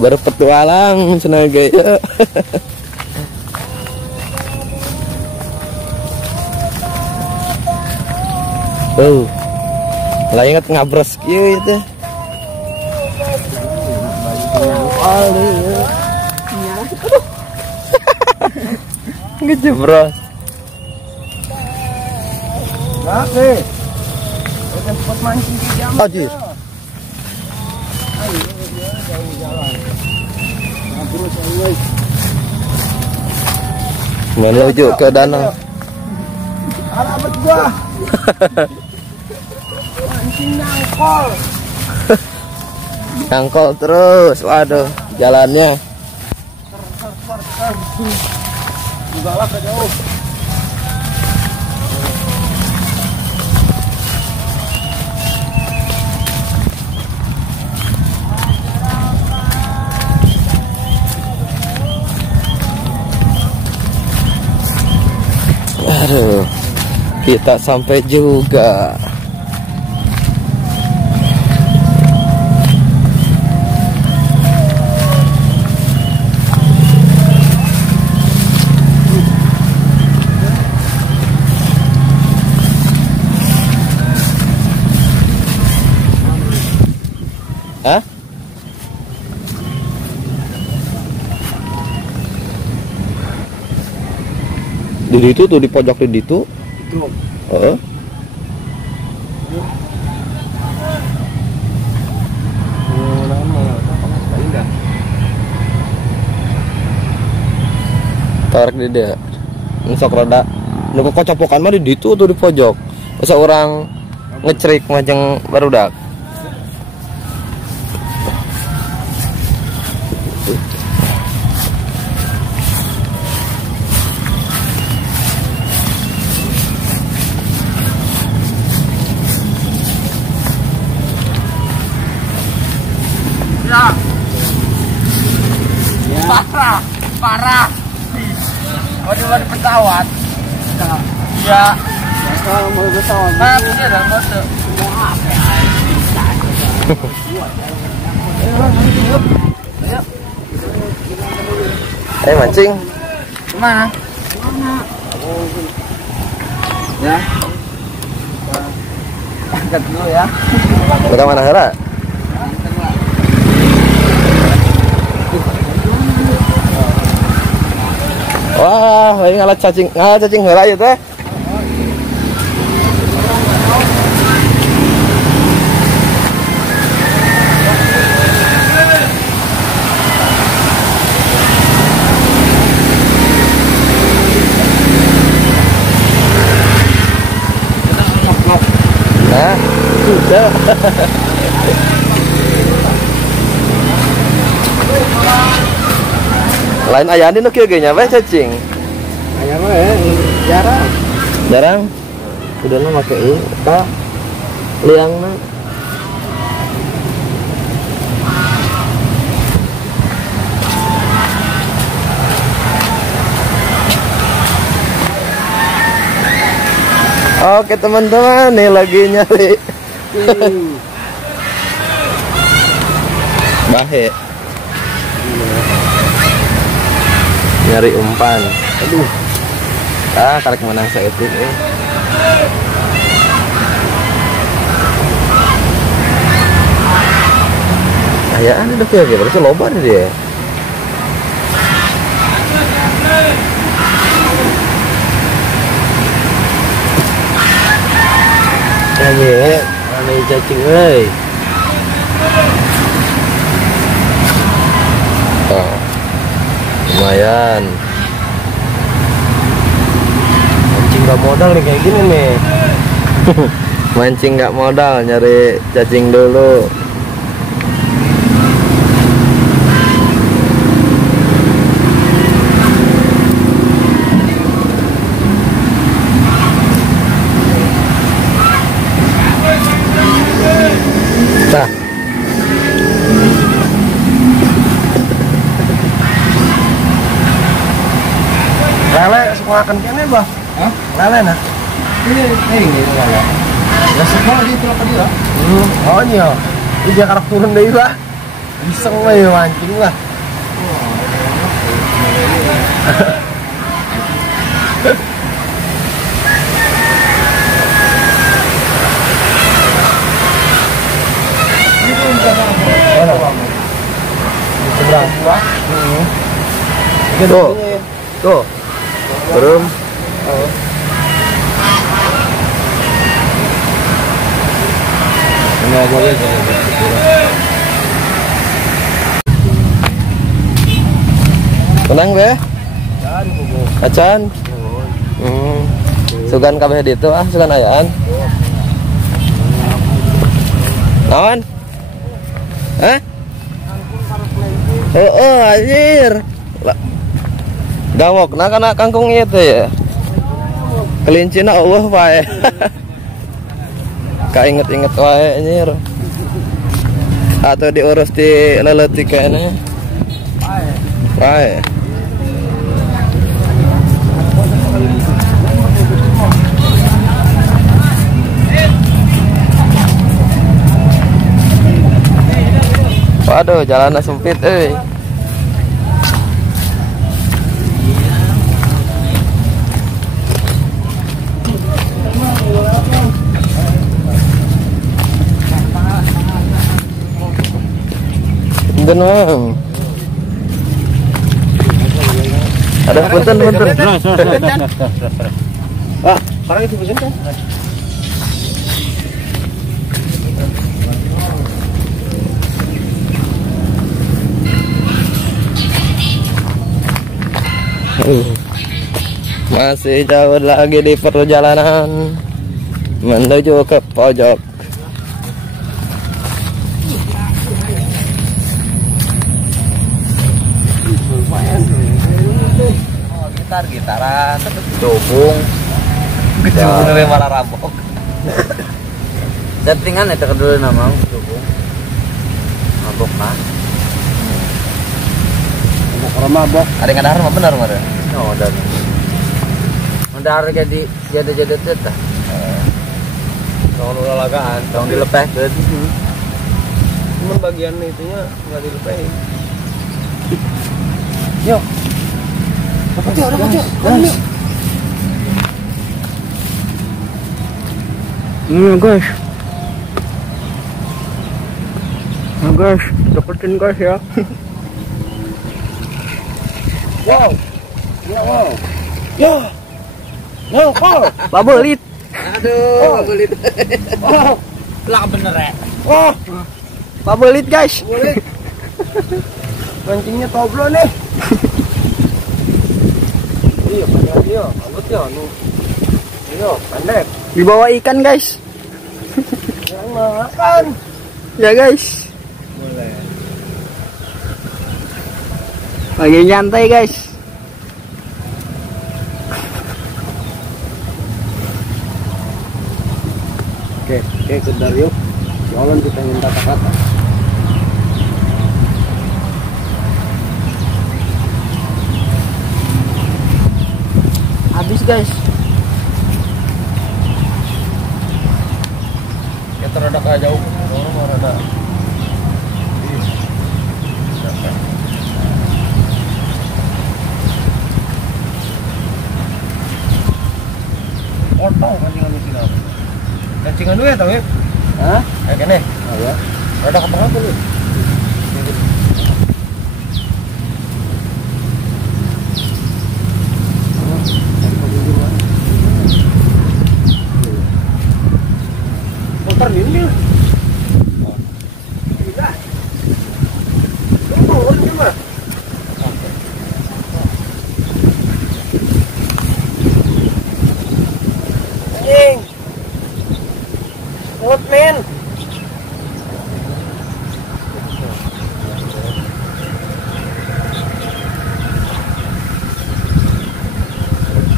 berpetualang cenah ge. Oh. Lah inget ngabros kieu teh. Ngejebros. Oke. Tempat mancing di jam. Anjir. Menuju ke danau. Alamat gua. Mancing nangkol. Nangkol terus. Waduh, jalannya. Galak jauh. Aduh, kita sampai juga. Hah? Di situ tuh, di pojok di situ. Itu. Heeh. Tarik di dia. Sok rada. Nu kocopokan mah di situ tuh di pojok. Masa orang ngecrik majeng barudak. Parah, parah. Waduh, pesawat. Ya. Kalau mau pesawat. Nah, bisa dah masuk. Mancing. Kemana? Ya. Angkat dulu ya. Ke mana hara? Wah, ini ngalah cacing heula ieu teh. Nah, sudah. Lain ayah ini nu kieu ge nya we cacing. Aya mah jarang. Jarang. Udah na make ieu ka liangna. Oke teman-teman, nih lagi nyari bahe, nyari umpan. Aduh, tarik menang saya itu. Ayaan udah kayak berarti loba nih dia. Aye, ane cacing euy. Oh, lumayan. Mancing nggak modal nih kayak gini nih. Mancing nggak modal, nyari cacing dulu. Nah, Lele sekolahan kene, Bah. Hah? Lele nah. Ini lele. Ya sekolah di Purwokerto. Oh iya. Di Jakarta turun deui, Bah. Iseng lah ya mancing lah. Tuh, tuh, belum. Nggak boleh. Tenang be, acan. Sugan kabeh ditu sugan ayaan. Naon? Hah? Anjir. Gawok nah kana kangkung ieu teh ya. Kelincina Allah wae. Kainget-inget wae anjir. Atau diurus di leuletik kayaknya. Wae. Waduh, jalannya sempit, Punten, Mang. Ada punten. Ah, sekarang itu pesen kan? Masih jauh lagi di perjalanan menuju ke pojok. Gitaran dobong gitu bener malah rabok. Settingan itu kedua nama dobong mabok mah mabok Ada yang ada mah benar mah. oh dan mendar jadi tetah kalau olahragaan tong dilepeh ke cuman bagian itunya nggak dilepain. Yuk dapat yuk guys guys dapetin guys ya. wow Babelit. Aduh babelit wow lah bener ya wah Babelit, guys. boleh mancingnya toblo nih. Iya pandai dia anggut ya nu iya pandai Dibawa ikan, guys. yang makan Ya, guys. boleh. Lagi nyantai, guys. Oke, kedar yuk. Jangan kita minta kata-kata. Habis, guys. Kita rada kayak jauh. Orang rada. Otong kancingan sini. Kancingan dulu ya tau ya? Hah? Kayak gini. Oh, ya. Rada kepengen dulu. Motor ini. Gila. Turun gimana? Anjing. What man?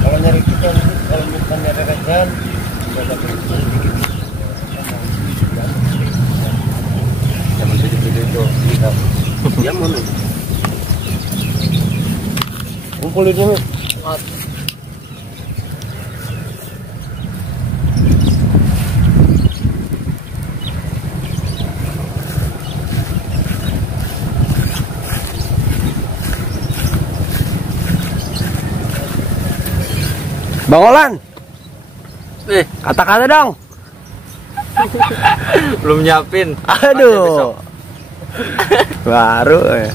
Kalau nyari kita, kalau bukan nyari rekan, nggak ada sedikit. Zaman video itu kita, dia mana? Kumpulin dulu. Bang Olan. Kata-kata dong. Belum nyiapin. Aduh. Baru ya.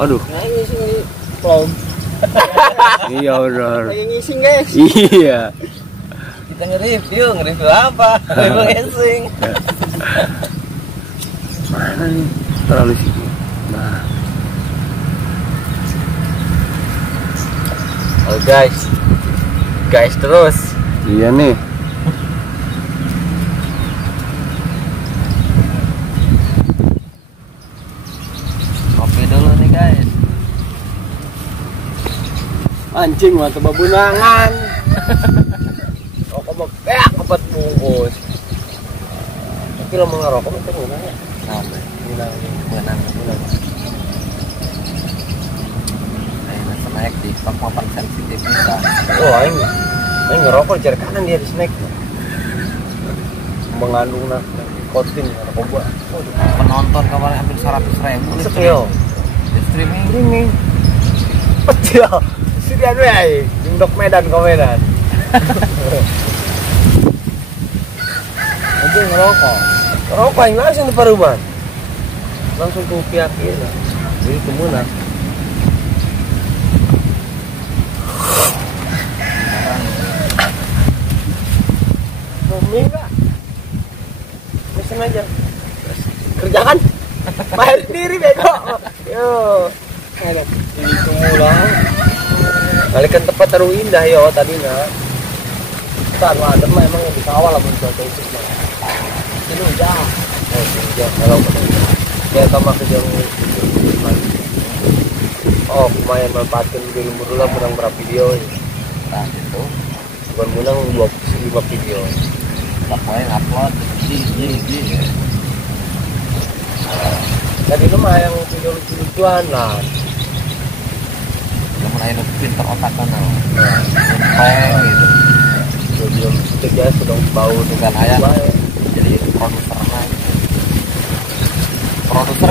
Aduh. Belum. Iya benar. Lagi ngising guys. Iya. Kita nge-review apa? Review ngising. Mana nih? Terlalu sih. Nah. Oh guys terus. Iya nih. Kopi dulu nih guys. Anjing mah babunangan. Rokok mah kepet bungkus. Tapi lo mau ngerokok itu gimana? Menang. Snack di pak mapan sensitif bisa. Oh, aing ngerokok cari kanan dia di snack. Mengandung nikotin narkoba. Penonton kemarin hampir 100.000 Sekiyo. di streaming. Streaming. Betul. Sidian we Dok Medan ke Medan. Aja ngerokok. Ngerokok aing langsung di perumahan. Langsung ke pihak ieu. Jadi temunan. Enggak. Pesen aja. Kerjakan. Bayar sendiri bego. Yo. Ada ini semula. Balikan tempat terlalu indah yo tadi na. Kan ada mah emang yang dikawal lah mun cuaca itu mah. Ini udah. Oh, kalau ya sama kejauh. Oh, lumayan manfaatin di lumur dulu menang berapa video ini. Nah itu Bukan menang 25 video. pokoknya ngupload di Tadi itu mah yang video lucu-lucuan lah. yang mulai pinter otak kan peng gitu Video lucu aja sudah bau bukan ayah jadi produser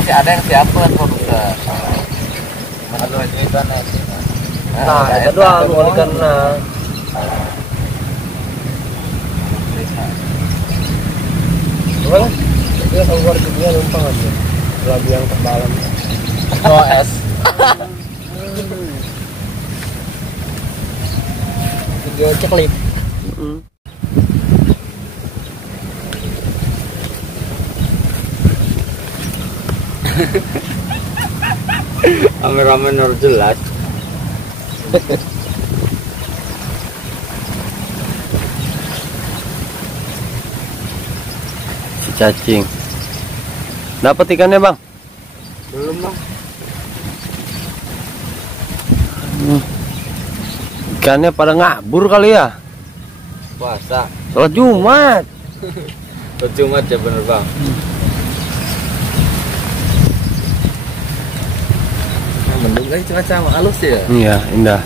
sih ada yang siapa produser mana tuh itu Nah, itu doang bukan nah. Gimana? Dia keluar dunia numpang aja. Lagu yang terdalam. OS Video ceklip. Kameramen harus jelas. Si cacing. Dapat ikannya, Bang? Belum bang. Ikannya pada ngabur kali ya. Puasa. Sholat Jumat. Cuma aja bener bang. mendung guys cuaca halus ya. Iya, indah.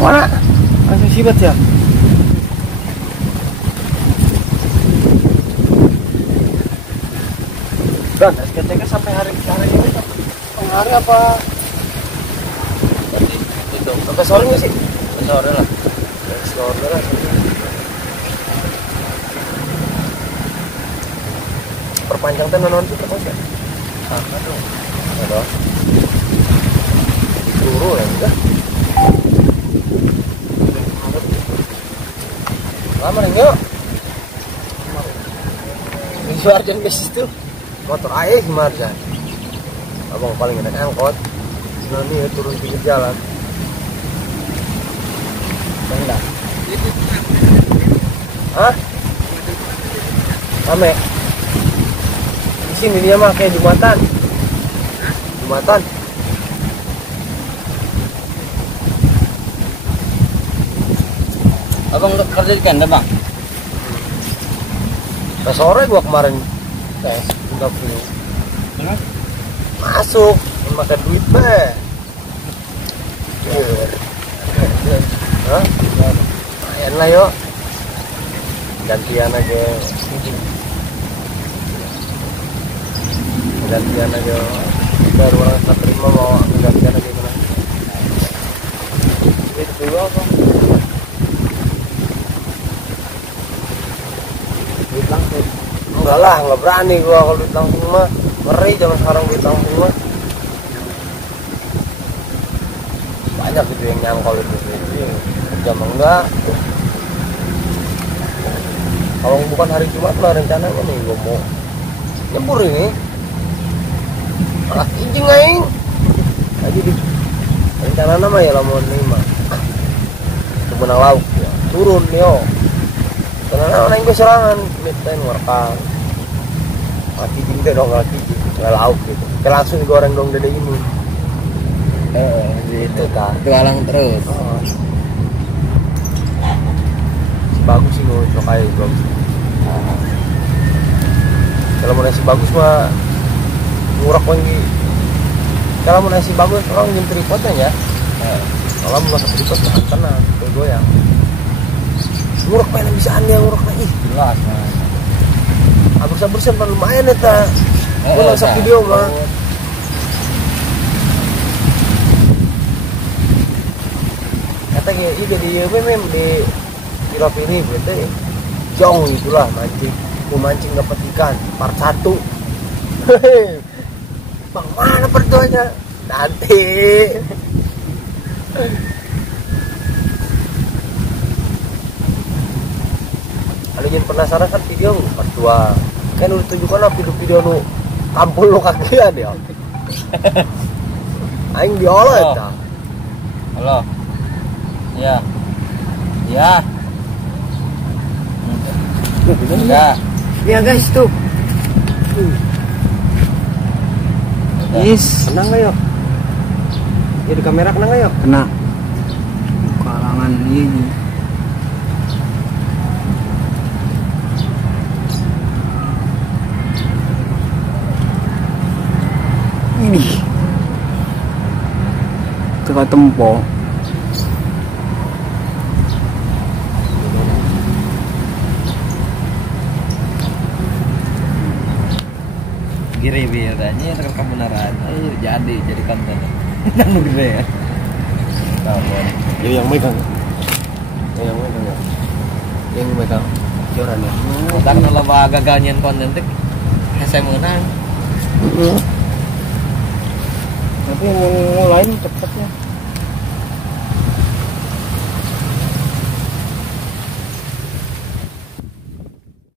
Mana? Langsung sibat ya? Dan SKTK sampai hari ini sampai hari apa? Itu Sampai sore nggak sih? sore lah. Sore lah. Perpanjang teh nonton itu terus ya? Aduh. Ada. Disuruh ya enggak? Lama nih yuk. Di Suarjan guys itu motor air Marjan. Abang paling enak angkot. Nah nih turun pinggir jalan. Enggak. Hah? Rame. Di sini dia mah kayak Jumatan. Jumatan. Abang kerja di Kanda bang? Pas sore gua kemarin tes interview. Kenapa? Masuk, makan duit be. Hah? Lumayan lah yuk. Gantian aja. Gantian aja. Baru orang tak terima mau gantian aja gimana? Itu dulu apa? Duit langsung. Enggak lah, nggak berani gua kalau duit langsung mah. Ngeri zaman sekarang duit langsung mah. Banyak gitu yang nyangkol itu. Kerja mah enggak. Kalau bukan hari Jumat lah rencananya nih gua mau nyebur ini. Malah kincing aing. Lagi di rencana nama ya lamun lima. Menang lauk ya. Turun yo. Karena aing gua serangan mitain warkang. Mati jingte dong lagi nggak lauk gitu. Kita langsung digoreng dong dede ini. Gitu kan. Tualang terus. Oh. Bagus sih gue cokai bagus. Kalau mau nasi bagus mah murah lagi. Kalau mau nasi bagus orang jam tripodnya ya. Kalau mau makan tripod makan tenang, goyang. Murah pengen bisa anda yang murah ih. Jelas. Abis-abisan kan lumayan ya ta. Gue masak video mah. Kata kayak iya di mem di Europe ini berarti jong itulah mancing. Gue mancing dapat ikan part 1. Bang mana perduanya? Nanti. Kalau yang penasaran kan video part 2. Kan udah tunjukkan lah video-video nu kampung lu kakian ya. Aing diolah eta. Halo. Iya. Iya. Enggak. Ya guys tuh. Yes. Kena nggak yuk? Jadi kamera kena nggak yuk? Kena. Kalangan ini. Ini. Teka tempo. Kiri biaranya terekam beneran. Jadi konten. Nanu gede ya. Tahun. Yang megang. Yang megang ya. Yang megang. Joran ya. Karena loba gagalnya konten teh saya menang. Tapi yang mulai cepetnya.